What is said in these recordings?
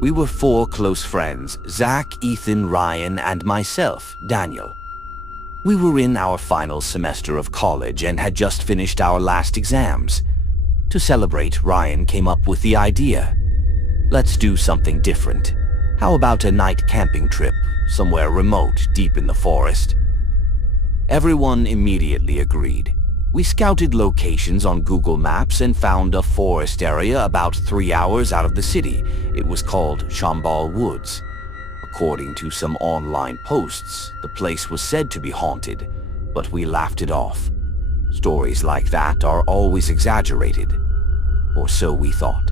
We were four close friends, Zach, Ethan, Ryan, and myself, Daniel. We were in our final semester of college and had just finished our last exams. To celebrate, Ryan came up with the idea. Let's do something different. How about a night camping trip, somewhere remote, deep in the forest? Everyone immediately agreed. We scouted locations on Google Maps and found a forest area about 3 hours out of the city. It was called Chambal Woods. According to some online posts, the place was said to be haunted, but we laughed it off. Stories like that are always exaggerated. Or so we thought.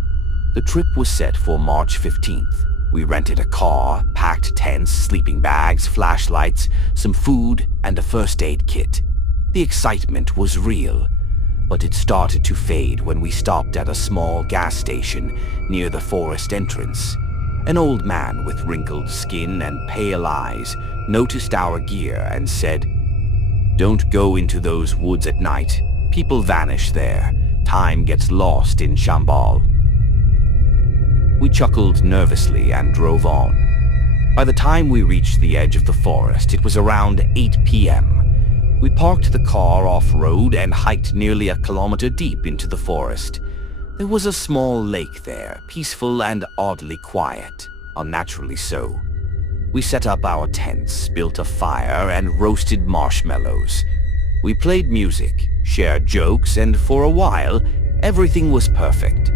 The trip was set for March 15th. We rented a car, packed tents, sleeping bags, flashlights, some food, and a first aid kit. The excitement was real, but it started to fade when we stopped at a small gas station near the forest entrance. An old man with wrinkled skin and pale eyes noticed our gear and said, "Don't go into those woods at night. People vanish there. Time gets lost in Chambal." We chuckled nervously and drove on. By the time we reached the edge of the forest, it was around 8 p.m. We parked the car off-road and hiked nearly a kilometer deep into the forest. There was a small lake there, peaceful and oddly quiet, unnaturally so. We set up our tents, built a fire, and roasted marshmallows. We played music, shared jokes, and for a while, everything was perfect.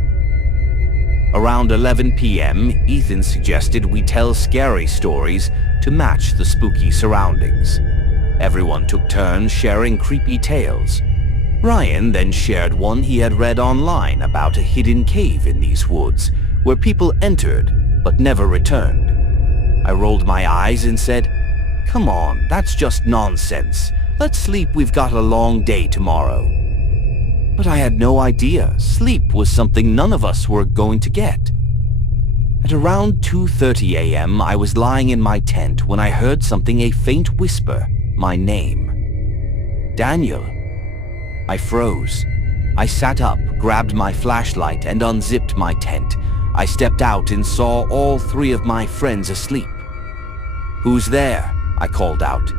Around 11 p.m., Ethan suggested we tell scary stories to match the spooky surroundings. Everyone took turns sharing creepy tales. Ryan then shared one he had read online about a hidden cave in these woods, where people entered but never returned. I rolled my eyes and said, "Come on, that's just nonsense. Let's sleep, we've got a long day tomorrow." But I had no idea sleep was something none of us were going to get. At around 2:30 a.m., I was lying in my tent when I heard something, a faint whisper, my name. "Daniel." I froze. I sat up, grabbed my flashlight, and unzipped my tent. I stepped out and saw all three of my friends asleep. "Who's there?" I called out.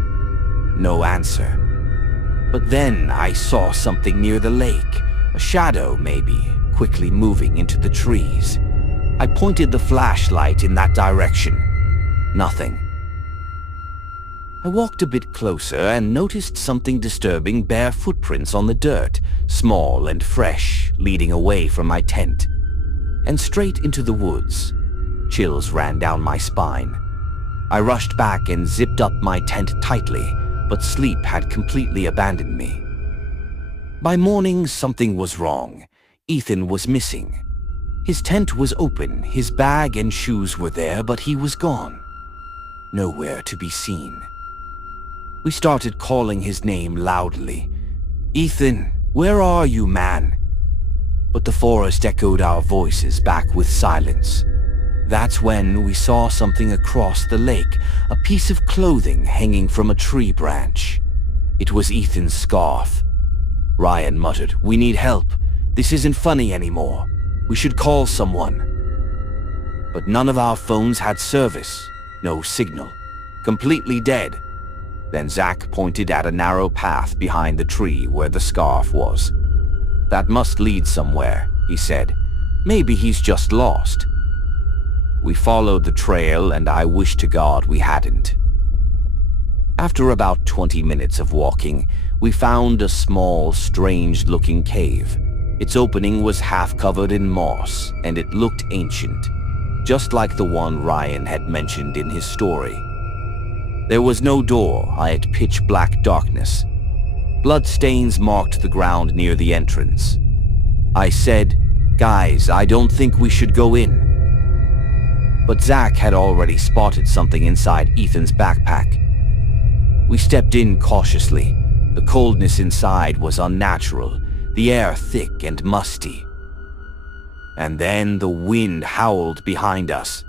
No answer. But then I saw something near the lake, a shadow maybe, quickly moving into the trees. I pointed the flashlight in that direction. Nothing. I walked a bit closer and noticed something disturbing, bare footprints on the dirt, small and fresh, leading away from my tent. And straight into the woods. Chills ran down my spine. I rushed back and zipped up my tent tightly, but sleep had completely abandoned me. By morning, something was wrong. Ethan was missing. His tent was open, his bag and shoes were there, but he was gone. Nowhere to be seen. We started calling his name loudly. "Ethan, where are you, man?" But the forest echoed our voices back with silence. That's when we saw something across the lake, a piece of clothing hanging from a tree branch. It was Ethan's scarf. Ryan muttered, "We need help. This isn't funny anymore. We should call someone." But none of our phones had service. No signal. Completely dead. Then Zach pointed at a narrow path behind the tree where the scarf was. "That must lead somewhere," he said. "Maybe he's just lost." We followed the trail, and I wish to God we hadn't. After about 20 minutes of walking, we found a small, strange-looking cave. Its opening was half covered in moss, and it looked ancient, just like the one Ryan had mentioned in his story. There was no door, yet pitch black darkness. Bloodstains marked the ground near the entrance. I said, "Guys, I don't think we should go in." But Zach had already spotted something inside Ethan's backpack. We stepped in cautiously. The coldness inside was unnatural, the air thick and musty. And then the wind howled behind us.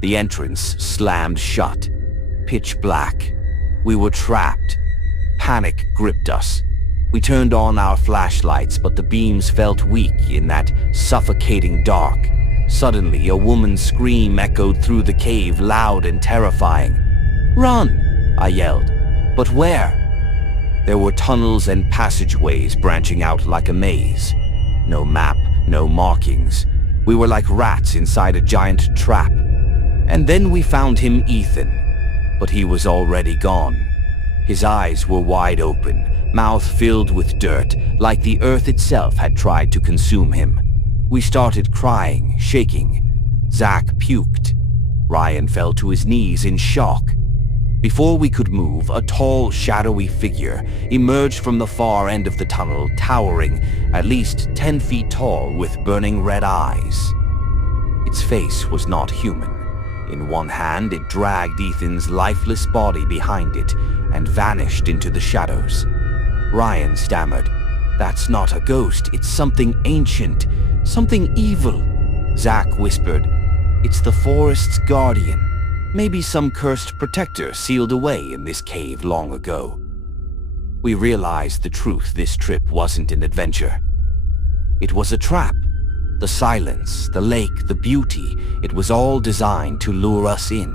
The entrance slammed shut. Pitch black. We were trapped. Panic gripped us. We turned on our flashlights, but the beams felt weak in that suffocating dark. Suddenly, a woman's scream echoed through the cave, loud and terrifying. "Run!" I yelled. "But where?" There were tunnels and passageways branching out like a maze. No map, no markings. We were like rats inside a giant trap. And then we found him, Ethan. But he was already gone. His eyes were wide open, mouth filled with dirt, like the earth itself had tried to consume him. We started crying, shaking. Zach puked. Ryan fell to his knees in shock. Before we could move, a tall, shadowy figure emerged from the far end of the tunnel, towering at least 10 feet tall with burning red eyes. Its face was not human. In one hand, it dragged Ethan's lifeless body behind it and vanished into the shadows. Ryan stammered, "That's not a ghost, it's something ancient, something evil." Zach whispered, "It's the forest's guardian. Maybe some cursed protector sealed away in this cave long ago." We realized the truth. This trip wasn't an adventure. It was a trap. The silence, the lake, the beauty, it was all designed to lure us in.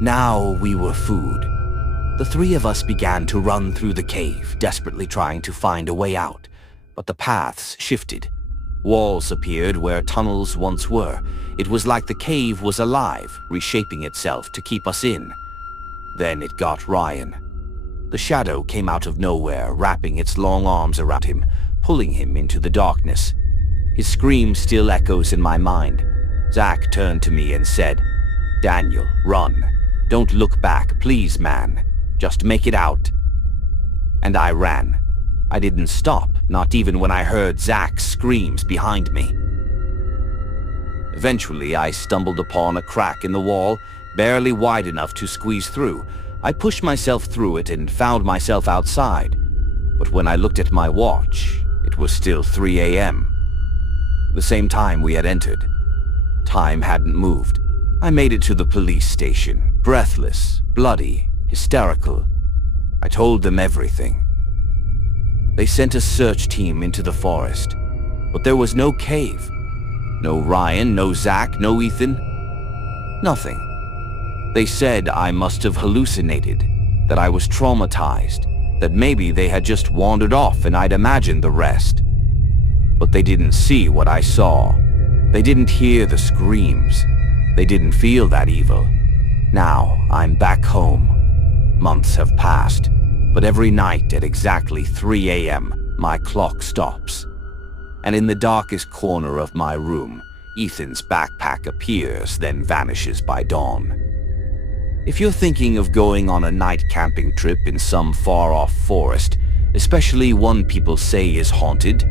Now we were food. The three of us began to run through the cave, desperately trying to find a way out. But the paths shifted. Walls appeared where tunnels once were. It was like the cave was alive, reshaping itself to keep us in. Then it got Ryan. The shadow came out of nowhere, wrapping its long arms around him, pulling him into the darkness. His scream still echoes in my mind. Zach turned to me and said, "Daniel, run. Don't look back, please, man. Just make it out." And I ran. I didn't stop, not even when I heard Zach's screams behind me. Eventually, I stumbled upon a crack in the wall, barely wide enough to squeeze through. I pushed myself through it and found myself outside. But when I looked at my watch, it was still 3 a.m. The same time we had entered. Time hadn't moved. I made it to the police station, breathless, bloody, hysterical. I told them everything. They sent a search team into the forest, but there was no cave. No Ryan, no Zach, no Ethan. Nothing. They said I must have hallucinated, that I was traumatized, that maybe they had just wandered off and I'd imagined the rest. But they didn't see what I saw. They didn't hear the screams. They didn't feel that evil. Now I'm back home. Months have passed. But every night at exactly 3 a.m., my clock stops. And in the darkest corner of my room, Ethan's backpack appears, then vanishes by dawn. If you're thinking of going on a night camping trip in some far-off forest, especially one people say is haunted,